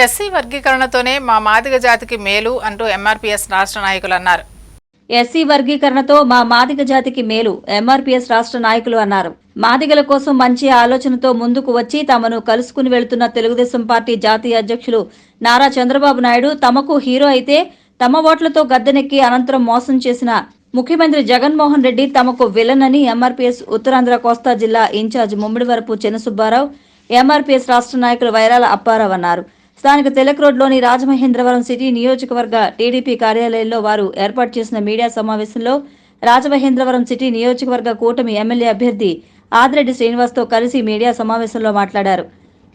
SC వర్గీకరణతోనే మా మాదిగ జాతికి మేలు అంటూ ఎంఆర్పీఎస్ రాష్ట్ర నాయకులు అన్నారు. ఎస్సీ వర్గీకరణతో మా మాదిగ జాతికి మేలు ఎంఆర్పీఎస్ రాష్ట్ర నాయకులు అన్నారు. మాదిగల కోసం మంచి ఆలోచనతో ముందుకు వచ్చి తమను కలుసుకుని వెళుతున్న తెలుగుదేశం పార్టీ జాతీయ అధ్యక్షులు నారా చంద్రబాబు నాయుడు తమకు హీరో అయితే తమ ఓట్లతో గద్దెనెక్కి అనంతరం మోసం చేసిన ముఖ్యమంత్రి జగన్మోహన్ రెడ్డి తమకు విలన్ అని ఎంఆర్పీఎస్ ఉత్తరాంధ్ర కోస్తా జిల్లా ఇన్ఛార్జ్ ముమ్మిడివరపు చిన్నసుబ్బారావు, ఎంఆర్పీఎస్ రాష్ట్ర నాయకులు వైరాల అప్పారావు అన్నారు. స్థానిక తిలక్ రోడ్లోని రాజమహేంద్రవరం సిటీ నియోజకవర్గ టీడీపీ కార్యాలయంలో వారు ఏర్పాటు చేసిన మీడియా సమావేశంలో రాజమహేంద్రవరం సిటీ నియోజకవర్గ కూటమి ఎమ్మెల్యే అభ్యర్థి ఆదిరెడ్డి శ్రీనివాస్తో కలిసి మీడియా సమావేశంలో మాట్లాడారు.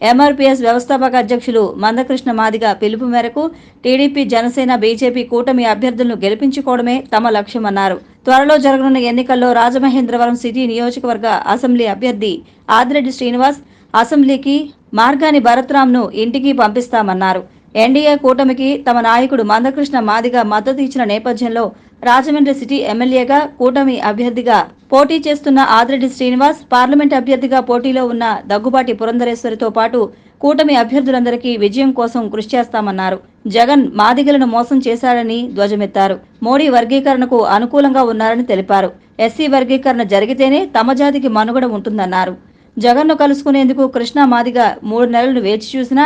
ఎంఆర్పీఎస్ వ్యవస్థాపక అధ్యక్షులు మందకృష్ణ మాదిగ పిలుపు మేరకు టీడీపీ, జనసేన, బీజేపీ కూటమి అభ్యర్థులను గెలిపించుకోవడమే తమ లక్ష్యమన్నారు. త్వరలో జరగనున్న ఎన్నికల్లో రాజమహేంద్రవరం సిటీ నియోజకవర్గ అసెంబ్లీ అభ్యర్థి ఆదిరెడ్డి శ్రీనివాస్, అసెంబ్లీకి మార్గాని భరత్రామ్ను ఇంటికి పంపిస్తామన్నారు. ఎన్డీఏ కూటమికి తమ నాయకుడు మందకృష్ణ మాదిగ మద్దతు ఇచ్చిన నేపథ్యంలో రాజమండ్రి సిటీ ఎమ్మెల్యేగా కూటమి అభ్యర్థిగా పోటీ చేస్తున్న ఆదిరెడ్డి శ్రీనివాస్, పార్లమెంట్ అభ్యర్థిగా పోటీలో ఉన్న దగ్గుబాటి పురంధరేశ్వరితో పాటు కూటమి అభ్యర్థులందరికీ విజయం కోసం కృషి చేస్తామన్నారు. జగన్ మాదిగలను మోసం చేశాడని ధ్వజమెత్తారు. మోడీ వర్గీకరణకు అనుకూలంగా ఉన్నారని తెలిపారు. ఎస్సీ వర్గీకరణ జరిగితేనే తమ జాతికి మనుగడ ఉంటుందన్నారు. జగన్ను కలుసుకునేందుకు కృష్ణా మాదిగ 3 నెలలు వేచి చూసినా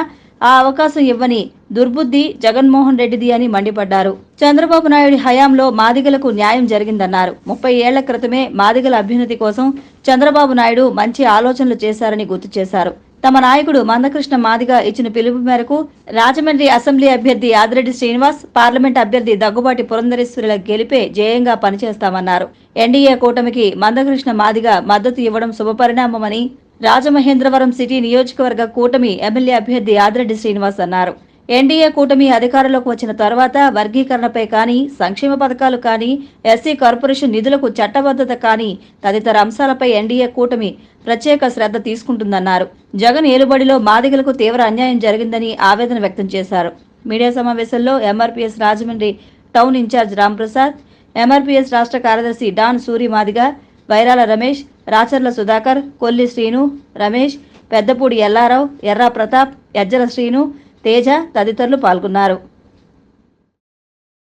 ఆ అవకాశం ఇవ్వని దుర్బుద్ధి జగన్మోహన్ రెడ్డిది అని మండిపడ్డారు. చంద్రబాబు నాయుడి హయాంలో మాదిగలకు న్యాయం జరిగిందన్నారు. 30 ఏళ్ల క్రితమే మాదిగల అభ్యున్నతి కోసం చంద్రబాబు నాయుడు మంచి ఆలోచనలు చేశారని గుర్తు చేశారు. తమ నాయకుడు మందకృష్ణ మాదిగ ఇచ్చిన పిలుపు మేరకు రాజమండ్రి అసెంబ్లీ అభ్యర్థి ఆదిరెడ్డి శ్రీనివాస్, పార్లమెంట్ అభ్యర్థి దగ్గుబాటి పురంధరేశ్వరుల గెలిపే జయంగా పనిచేస్తామన్నారు. ఎన్డీఏ కూటమికి మందకృష్ణ మాదిగ మద్దతు ఇవ్వడం శుభపరిణామమని రాజమహేంద్రవరం సిటీ నియోజకవర్గ కూటమి ఎమ్మెల్యే అభ్యర్థి ఆదిరెడ్డి శ్రీనివాస్ అన్నారు. ఎన్డీఏ కూటమి అధికారంలోకి వచ్చిన తర్వాత వర్గీకరణపై కానీ, సంక్షేమ పథకాలు కానీ, ఎస్సీ కార్పొరేషన్ నిధులకు చట్టబద్ధత కానీ తదితర అంశాలపై ఎన్డీఏ కూటమి ప్రత్యేక శ్రద్ధ తీసుకుంటుందన్నారు. జగన్ ఏలుబడిలో మాదిగలకు తీవ్ర అన్యాయం జరిగిందని ఆవేదన వ్యక్తం చేశారు. మీడియా సమావేశంలో ఎంఆర్పీఎస్ రాజమండ్రి టౌన్ ఇన్ఛార్జ్ రాంప్రసాద్, ఎంఆర్పీఎస్ రాష్ట్ర కార్యదర్శి డాన్ సూరి మాదిగ, వైరాల రమేష్, రాచర్ల సుధాకర్, కొల్లి శ్రీను, రమేష్, పెద్దపూడి ఎల్లారావు, ఎర్రా ప్రతాప్, యజ్జల శ్రీను, తేజ తదితరులు పాల్గొన్నారు.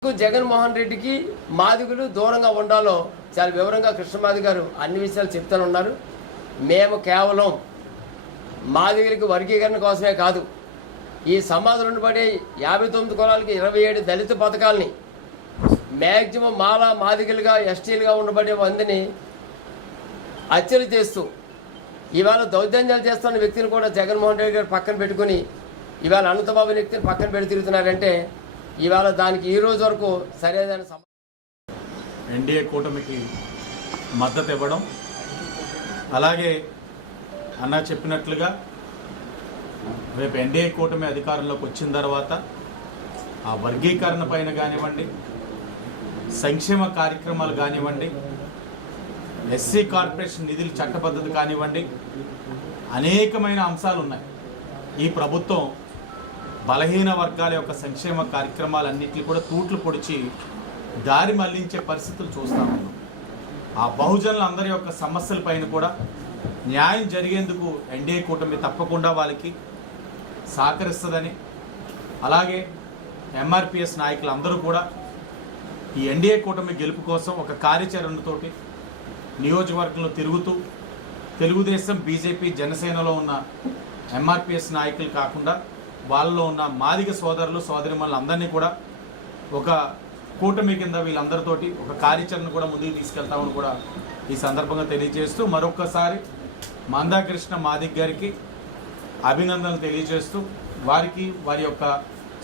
జగన్మోహన్ రెడ్డికి మాదిగులు దూరంగా ఉండాలో చాలా వివరంగా కృష్ణమాది గారు అన్ని విషయాలు చెప్తూనే ఉన్నారు. మేము కేవలం మాదిగులకి వర్గీకరణ కోసమే కాదు, ఈ సమాజంలో పడే 59 కులాలకి 27 దళిత పథకాలని మ్యాక్సిమం మాలా మాదిగలుగా, ఎస్టీలుగా ఉండబడే మందిని హత్యలు చేస్తూ ఇవాళ దౌర్జన్యాలు చేస్తున్న వ్యక్తిని కూడా జగన్మోహన్ రెడ్డి గారు పక్కన పెట్టుకుని ఇవాళ అనంతబాబు వ్యక్తిని పక్కన పెట్టి తిరుగుతున్నారంటే ఇవాళ దానికి ఈ రోజు వరకు సరైన ఎన్డీఏ కూటమికి మద్దతు ఇవ్వడం, అలాగే అన్న చెప్పినట్లుగా రేపు ఎన్డీఏ కూటమి అధికారంలోకి వచ్చిన తర్వాత ఆ వర్గీకరణ పైన కానివ్వండి, సంక్షేమ కార్యక్రమాలు కానివ్వండి, ఎస్సీ కార్పొరేషన్ నిధులు చట్టబద్ధత కానివ్వండి, అనేకమైన అంశాలు ఉన్నాయి. ఈ ప్రభుత్వం బలహీన వర్గాల యొక్క సంక్షేమ కార్యక్రమాలన్నింటినీ కూడా తూట్లు పొడిచి దారి మళ్లించే పరిస్థితులు చూస్తూ ఉన్నాం. ఆ బహుజనులందరి యొక్క సమస్యల పైన కూడా న్యాయం జరిగేందుకు ఎన్డీఏ కూటమి తప్పకుండా వాళ్ళకి సహకరిస్తుందని, అలాగే ఎంఆర్పీఎస్ నాయకులు అందరూ కూడా ఈ ఎన్డీఏ కూటమి గెలుపు కోసం ఒక కార్యాచరణతోటి నియోజకవర్గంలో తిరుగుతూ తెలుగుదేశం, బీజేపీ, జనసేనలో ఉన్న ఎంఆర్పీఎస్ నాయకులు కాకుండా వాళ్ళలో ఉన్న మాదిగ సోదరులు, సోదరిమణులు అందరినీ కూడా ఒక కూటమి కింద వీళ్ళందరితోటి ఒక కార్యాచరణ కూడా ముందుకు తీసుకెళ్తామని కూడా ఈ సందర్భంగా తెలియజేస్తూ మరొకసారి మందాకృష్ణ మాదిగ గారికి అభినందనలు తెలియజేస్తూ వారికి, వారి యొక్క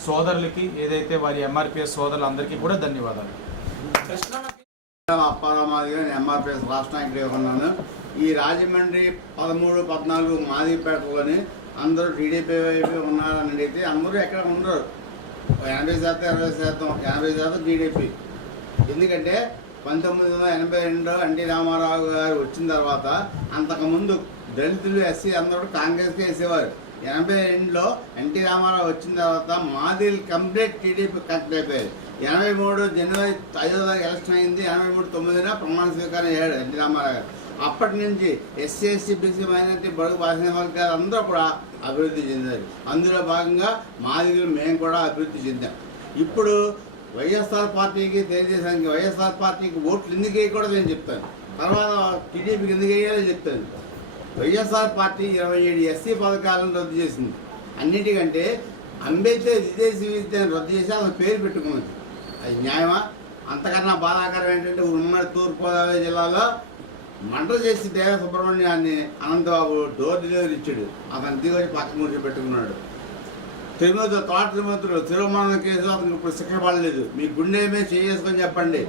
సోదరులకి, ఏదైతే వారి ఎంఆర్పీఎస్ సోదరులందరికీ కూడా ధన్యవాదాలు. అప్పారావు మాదిగ, ఎంఆర్పీఎస్ రాష్ట్ర నాయకుడిగా ఉన్నాను. ఈ రాజమండ్రి 13, 14 మాదిగపేటలోని అందరూ టీడీపీ వైపు ఉన్నారని అడిగితే అందరూ ఎక్కడ ఉండరు. 80%, 80% టీడీపీ. ఎందుకంటే 1982 ఎన్టీ రామారావు గారు వచ్చిన తర్వాత అంతకుముందు దళితులు, ఎస్సీ అందరూ కాంగ్రెస్కే వేసేవారు. 82లో ఎన్టీ రామారావు వచ్చిన తర్వాత మాదిగలు కంప్లీట్ టీడీపీ కనెక్ట్ అయిపోయారు. 83 జనవరి 5వ తారీఖు ఎలక్షన్ అయింది. 83 9న ప్రమాణ స్వీకారం అయ్యాడు ఎన్టీ రామారావు గారు. అప్పటి నుంచి ఎస్సీ, ఎస్టీ, బీసీ, మైనారిటీ, బడుగు, బలహీన వర్గాలు అందరూ కూడా అభివృద్ధి చెందారు. అందులో భాగంగా మాదిగలు మేము కూడా అభివృద్ధి చెందాం. ఇప్పుడు వైఎస్ఆర్ పార్టీకి తెలుగుదేశానికి వైఎస్ఆర్ పార్టీకి ఓట్లు ఎందుకు వేయకూడదు నేను చెప్తాను, తర్వాత టీడీపీకి ఎందుకు వేయాలో చెప్తాను. వైఎస్ఆర్ పార్టీ 27 ఎస్సీ పథకాలను రద్దు చేసింది. అన్నిటికంటే అంబేద్కర్ విదేశీ విద్యను రద్దు చేసి అతను పేరు పెట్టుకున్నది. అది న్యాయమా? అంతకన్నా బాధాకరం ఏంటంటే ఉమ్మడి తూర్పుగోదావరి జిల్లాలో మంట చేసి దేవ సుబ్రహ్మణ్యాన్ని అనంతబాబు డోర్ డెలివరీ ఇచ్చాడు. అతను దిగొచ్చి పక్క ముడిచి పెట్టుకున్నాడు. తిరుమతులు తిరుమల కేసులో అతనికి ఇప్పుడు శిక్ష పడలేదు. మీ గుండె మీద చేసుకొని చెప్పండి,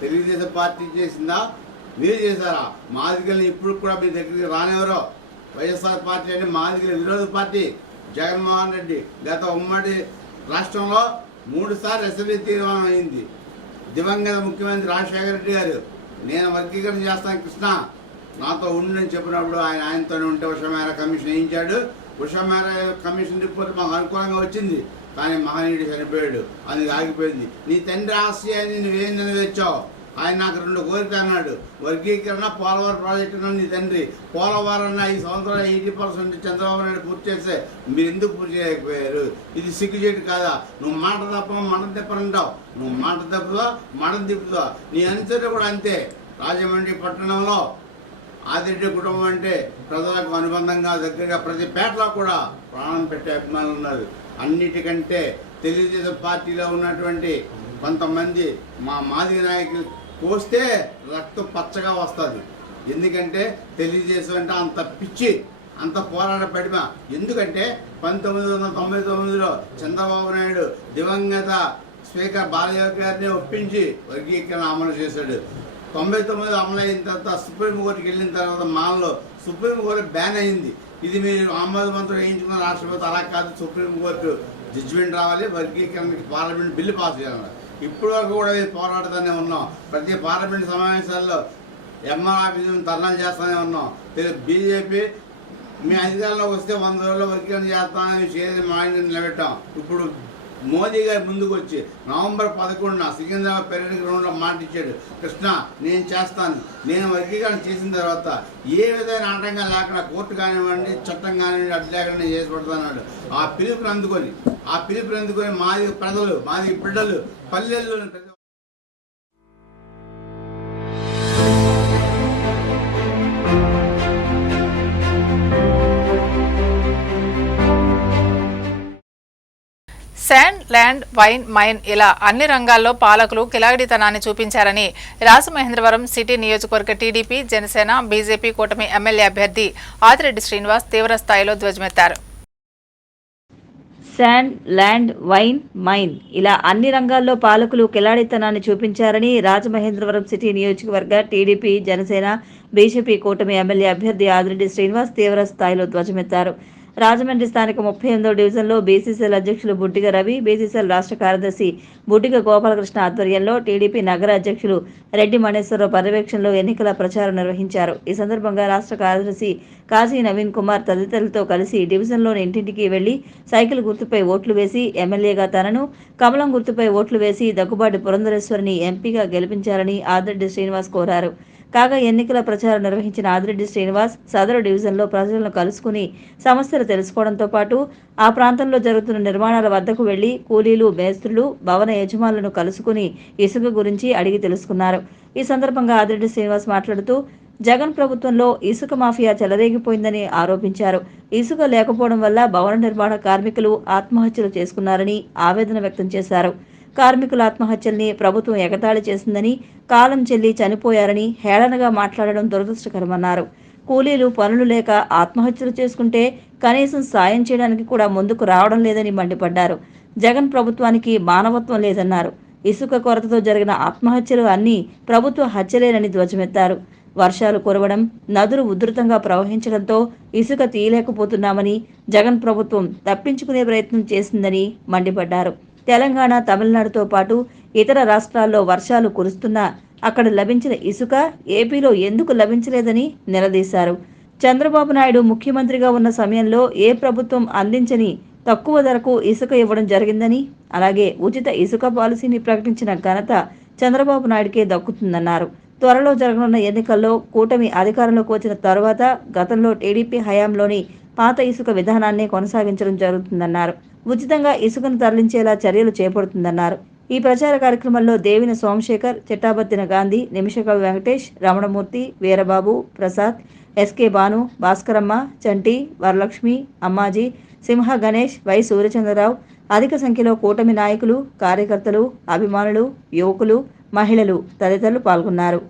తెలుగుదేశం పార్టీ చేసిందా మీరు చేశారా? మాదిగల్ని ఇప్పుడు కూడా మీ దగ్గరికి రానివ్వరో. వైఎస్ఆర్ పార్టీ అంటే మాదిగల విరోధ పార్టీ. జగన్మోహన్ రెడ్డి గత ఉమ్మడి రాష్ట్రంలో 3 సార్లు అసెంబ్లీ తీర్మానం అయింది. దివంగత ముఖ్యమంత్రి రాజశేఖర రెడ్డి గారు నేను వర్గీకరణ చేస్తాను కృష్ణ నాతో ఉండి చెప్పినప్పుడు ఆయనతోనే ఉంటే ఉషమేర కమిషన్ వేయించాడు. ఉషమేర కమిషన్ రిపోర్ట్ మాకు అనుకూలంగా వచ్చింది, కానీ మహనీయుడు చనిపోయాడు, అందుకు ఆగిపోయింది. నీ తండ్రి ఆశయాన్ని నువ్వేం నెరవేర్చావు? ఆయన నాకు 2 కోరికలు అన్నాడు. వర్గీకరణ, పోలవరం ప్రాజెక్టు. నీ తండ్రి పోలవరం 5 సంవత్సరాలు 80% చంద్రబాబు నాయుడు పూర్తి చేస్తే మీరు ఎందుకు పూర్తి చేయకపోయారు? ఇది సిగ్గుచేటు కాదా? నువ్వు మాట తప్ప మడం తిప్పనంటావు, నువ్వు మాట తప్పుదో మడం తిప్పుదో. నీ అనుచరులు కూడా అంతే. రాజమండ్రి పట్టణంలో ఆదిరెడ్డి కుటుంబం అంటే ప్రజలకు అనుబంధంగా దగ్గరగా ప్రతి పేటలో కూడా ప్రాణం పెట్టే అభిమానులు ఉన్నారు. అన్నిటికంటే తెలుగుదేశం పార్టీలో ఉన్నటువంటి కొంతమంది మా మాదిగ నాయకులు కోస్తే రక్తం పచ్చగా వస్తుంది. ఎందుకంటే తెలుగుదేశం అంటే అంత పిచ్చి, అంత పోరాట పడిమ. ఎందుకంటే 1999లో చంద్రబాబు నాయుడు దివంగత స్పీకర్ బాలయ్య గారిని ఒప్పించి వర్గీకరణ అమలు చేశాడు. 99 అమలు అయిన తర్వాత సుప్రీంకోర్టుకి వెళ్ళిన తర్వాత మాల్లో సుప్రీంకోర్టు బ్యాన్ అయింది. ఇది మీరు ఆమోదవంతులు వేయించుకున్న రాష్ట్రపతి, అలా కాదు, సుప్రీంకోర్టు జడ్జిమెంట్ రావాలి, వర్గీకరణకి పార్లమెంట్ బిల్లు పాస్ చేయాలి. ఇప్పటి వరకు కూడా పోరాడుతూనే ఉన్నాం. ప్రతి పార్లమెంట్ సమావేశాల్లో ఎంఆర్ ఆఫీసు ధర్నాలు చేస్తూనే ఉన్నాం. బీజేపీ మీ అధికారంలోకి వస్తే 100 రోజుల్లో వర్గీకరణ చేస్తామని చేసి మా ఆయన నిలబెట్టాం. ఇప్పుడు మోదీ గారు ముందుకు వచ్చి నవంబర్ 11న సికింద్రాబాద్ పెరేడ్ గ్రౌండ్లో మాట ఇచ్చాడు, కృష్ణ నేను చేస్తాను, నేను వర్గీకరణ చేసిన తర్వాత ఏ విధమైన ఆటంకం లేకుండా కోర్టు కానివ్వండి చట్టం కానివ్వండి అడ్డు లేకుండా చేసి పడుతున్నాడు. ఆ పిలుపుని అందుకొని మాది ప్రజలు, మాది బిడ్డలు పల్లెల్లో శాండ్, ల్యాండ్, వైన్, మైన్ ఇలా అన్ని రంగాల్లో పాలకులు కిలాడితనాన్ని చూపించారని రాజమహేంద్రవరం సిటీ నియోజకవర్గ టీడీపీ, జనసేన, బీజేపీ కూటమి ఎమ్మెల్యే అభ్యర్థి ఆదిరెడ్డి శ్రీనివాస్ తీవ్ర స్థాయిలో ధ్వజమెత్తారు. శాండ్, ల్యాండ్, వైన్, మైన్ ఇలా అన్ని రంగాల్లో పాలకులు కిలాడితనాన్ని చూపించారని రాజమహేంద్రవరం సిటీ నియోజకవర్గ టీడీపీ, జనసేన, బీజేపీ కూటమి ఎమ్మెల్యే అభ్యర్థి ఆదిరెడ్డి శ్రీనివాస్ తీవ్ర స్థాయిలో ధ్వజమెత్తారు. రాజమండ్రి స్థానిక 38వ డివిజన్లో బీసీసీఎల్ అధ్యక్షులు బుడ్డిగ రవి, బీసీసీఎల్ రాష్ట్ర కార్యదర్శి బుడ్డిగ గోపాలకృష్ణ ఆధ్వర్యంలో టీడీపీ నగర అధ్యక్షులు రెడ్డి మణేశ్వరరావు పర్యవేక్షణలో ఎన్నికల ప్రచారం నిర్వహించారు. ఈ సందర్భంగా రాష్ట్ర కార్యదర్శి కాశీ నవీన్ కుమార్ తదితరులతో కలిసి డివిజన్లోని ఇంటింటికి వెళ్లి సైకిల్ గుర్తుపై ఓట్లు వేసి ఎమ్మెల్యేగా తనను, కమలం గుర్తుపై ఓట్లు వేసి దగ్గుబాటి పురంధరేశ్వరిని ఎంపీగా గెలిపించాలని ఆదిరెడ్డి శ్రీనివాస్ కోరారు. కాగా ఎన్నికల ప్రచారం నిర్వహించిన ఆదిరెడ్డి శ్రీనివాస్ సదరు డివిజన్లో ప్రజలను కలుసుకుని సమస్యలు తెలుసుకోవడంతో పాటు ఆ ప్రాంతంలో జరుగుతున్న నిర్మాణాల వద్దకు వెళ్లి కూలీలు, మేస్త్రులు, భవన యజమానులను కలుసుకుని ఇసుక గురించి అడిగి తెలుసుకున్నారు. ఈ సందర్భంగా ఆదిరెడ్డి శ్రీనివాస్ మాట్లాడుతూ జగన్ ప్రభుత్వంలో ఇసుక మాఫియా చెలరేగిపోయిందని ఆరోపించారు. ఇసుక లేకపోవడం వల్ల భవన నిర్మాణ కార్మికులు ఆత్మహత్యలు చేసుకున్నారని ఆవేదన వ్యక్తం చేశారు. కార్మికుల ఆత్మహత్యల్ని ప్రభుత్వం ఎగతాళి చేసిందని, కాలం చెల్లి చనిపోయారని హేళనగా మాట్లాడడం దురదృష్టకరమన్నారు. కూలీలు పనులు లేక ఆత్మహత్యలు చేసుకుంటే కనీసం సాయం చేయడానికి కూడా ముందుకు రావడం లేదని మండిపడ్డారు. జగన్ ప్రభుత్వానికి మానవత్వం లేదన్నారు. ఇసుక కొరతతో జరిగిన ఆత్మహత్యలు అన్నీ ప్రభుత్వ హత్యలేనని ధ్వజమెత్తారు. వర్షాలు కురవడం, నదులు ఉధృతంగా ప్రవహించడంతో ఇసుక తీయలేకపోతున్నామని, జగన్ ప్రభుత్వం తప్పించుకునే ప్రయత్నం చేసిందని మండిపడ్డారు. తెలంగాణ, తమిళనాడుతో పాటు ఇతర రాష్ట్రాల్లో వర్షాలు కురుస్తున్నా అక్కడ లభించిన ఇసుక ఏపీలో ఎందుకు లభించలేదని నిలదీశారు. చంద్రబాబు నాయుడు ముఖ్యమంత్రిగా ఉన్న సమయంలో ఏ ప్రభుత్వం అందించని తక్కువ ధరకు ఇసుక ఇవ్వడం జరిగిందని, అలాగే ఉచిత ఇసుక పాలసీని ప్రకటించిన ఘనత చంద్రబాబు నాయుడుకే దక్కుతుందన్నారు. త్వరలో జరగనున్న ఎన్నికల్లో కూటమి అధికారంలోకి వచ్చిన తరువాత గతంలో టీడీపీ హయాంలోని పాత ఇసుక విధానాన్ని కొనసాగించడం జరుగుతుందన్నారు. ఉచితంగా ఇసుకను తరలించేలా చర్యలు చేపడుతుందన్నారు. ఈ ప్రచార కార్యక్రమంలో దేవిన సోమశేఖర్, చిట్టాబత్తిన గాంధీ, నిమిషకవి వెంకటేష్, రమణమూర్తి, వీరబాబు, ప్రసాద్, ఎస్కే భాను, భాస్కరమ్మ, చంటి, వరలక్ష్మి, అమ్మాజీ, సింహ గణేష్, వై సూర్యచంద్రరావు, అధిక సంఖ్యలో కూటమి నాయకులు, కార్యకర్తలు, అభిమానులు, యువకులు, మహిళలు తదితరులు పాల్గొన్నారు.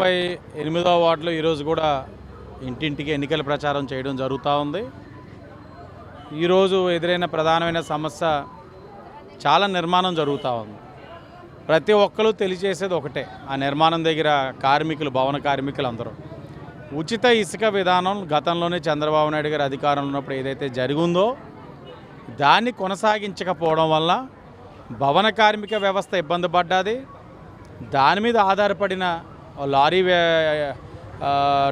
38వ వార్డులో ఈరోజు కూడా ఇంటింటికి ఎన్నికల ప్రచారం చేయడం జరుగుతూ ఉంది. ఈరోజు ఎదురైన ప్రధానమైన సమస్య చాలా నిర్మాణం జరుగుతూ ఉంది. ప్రతి ఒక్కరూ తెలియజేసేది ఒకటే, ఆ నిర్మాణం దగ్గర కార్మికులు, భవన కార్మికులు అందరూ ఉచిత ఇసుక విధానం గతంలోనే చంద్రబాబు నాయుడు గారు అధికారంలో ఉన్నప్పుడు ఏదైతే జరిగిందో దాన్ని కొనసాగించకపోవడం వల్ల భవన కార్మిక వ్యవస్థ ఇబ్బంది పడ్డది. దాని మీద ఆధారపడిన లారీ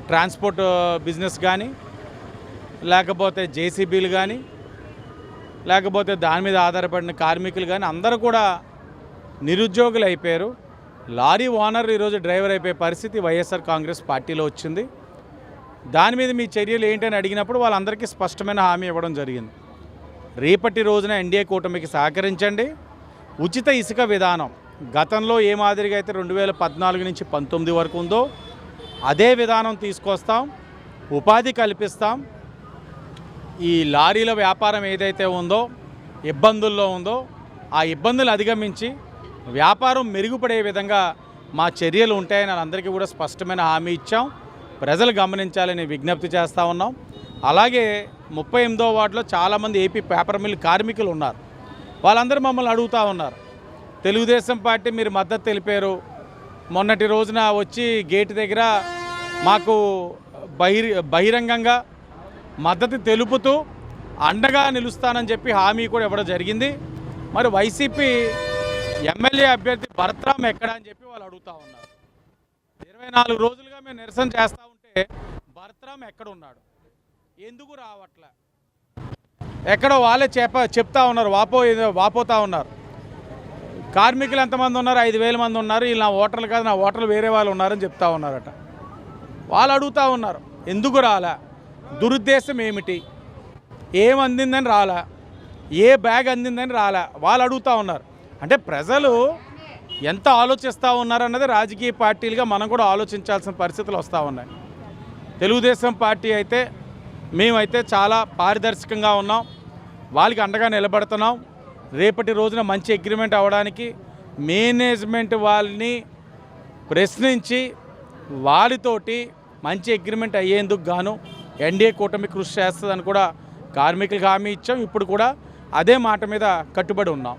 ట్రాన్స్పోర్ట్ బిజినెస్ కానీ, లేకపోతే జేసీబీలు కానీ, లేకపోతే దాని మీద ఆధారపడిన కార్మికులు కానీ అందరూ కూడా నిరుద్యోగులు అయిపోయారు. లారీ ఓనర్ ఈరోజు డ్రైవర్ అయిపోయే పరిస్థితి వైఎస్ఆర్ కాంగ్రెస్ పార్టీలో వచ్చింది. దాని మీద మీ చర్యలు ఏంటని అడిగినప్పుడు వాళ్ళందరికీ స్పష్టమైన హామీ ఇవ్వడం జరిగింది. రేపటి రోజున ఎన్డీఏ కూటమికి సహకరించండి. ఉచిత ఇసుక విధానం గతంలో ఏ మాదిరిగా అయితే 2014 నుంచి 19 వరకు ఉందో అదే విధానం తీసుకొస్తాం. ఉపాధి కల్పిస్తాం. ఈ లారీల వ్యాపారం ఏదైతే ఉందో, ఇబ్బందుల్లో ఉందో, ఆ ఇబ్బందులు అధిగమించి వ్యాపారం మెరుగుపడే విధంగా మా చర్యలు ఉంటాయని అందరికీ కూడా స్పష్టమైన హామీ ఇచ్చాం. ప్రజలు గమనించాలని విజ్ఞప్తి చేస్తూ ఉన్నాం. అలాగే 38వ వార్డులో చాలామంది ఏపీ పేపర్ మిల్ కార్మికులు ఉన్నారు. వాళ్ళందరూ మమ్మల్ని అడుగుతూ ఉన్నారు, తెలుగుదేశం పార్టీ మీరు మద్దతు తెలిపారు, మొన్నటి రోజున వచ్చి గేటు దగ్గర మాకు బహిరంగంగా మద్దతు తెలుపుతూ అండగా నిలుస్తానని చెప్పి హామీ కూడా ఇవ్వడం జరిగింది. మరి వైసీపీ ఎమ్మెల్యే అభ్యర్థి భరత్రామ్ ఎక్కడ అని చెప్పి వాళ్ళు అడుగుతూ ఉన్నారు. 24 రోజులుగా మేము నిరసన చేస్తూ ఉంటే భరత్రామ్ ఎక్కడ ఉన్నాడు, ఎందుకు రావట్లే? ఎక్కడో వాళ్ళే చెప్తా ఉన్నారు, వాపోతూ ఉన్నారు. కార్మికులు ఎంతమంది ఉన్నారు? 5,000 మంది ఉన్నారు. వీళ్ళు నా ఓటర్లు కాదు, నా ఓటర్లు వేరే వాళ్ళు ఉన్నారని చెప్తా ఉన్నారట. వాళ్ళు అడుగుతూ ఉన్నారు, ఎందుకు రాలా, దురుద్దేశం ఏమిటి, ఏం అందిందని రాలా, ఏ బ్యాగ్ అందిందని రాలా, వాళ్ళు అడుగుతూ ఉన్నారు. అంటే ప్రజలు ఎంత ఆలోచిస్తూ ఉన్నారన్నది రాజకీయ పార్టీలుగా మనం కూడా ఆలోచించాల్సిన పరిస్థితులు వస్తూ ఉన్నాయి. తెలుగుదేశం పార్టీ అయితే మేమైతే చాలా పారదర్శకంగా ఉన్నాం, వాళ్ళకి అండగా నిలబడుతున్నాం. రేపటి రోజున మంచి అగ్రిమెంట్ అవ్వడానికి మేనేజ్మెంట్ వాళ్ళని ప్రశ్నించి వారితోటి మంచి అగ్రిమెంట్ అయ్యేందుకు గాను ఎన్డీఏ కూటమి కృషి చేస్తుందని కూడా కార్మికులకు హామీ ఇచ్చాం. ఇప్పుడు కూడా అదే మాట మీద కట్టుబడి ఉన్నాం.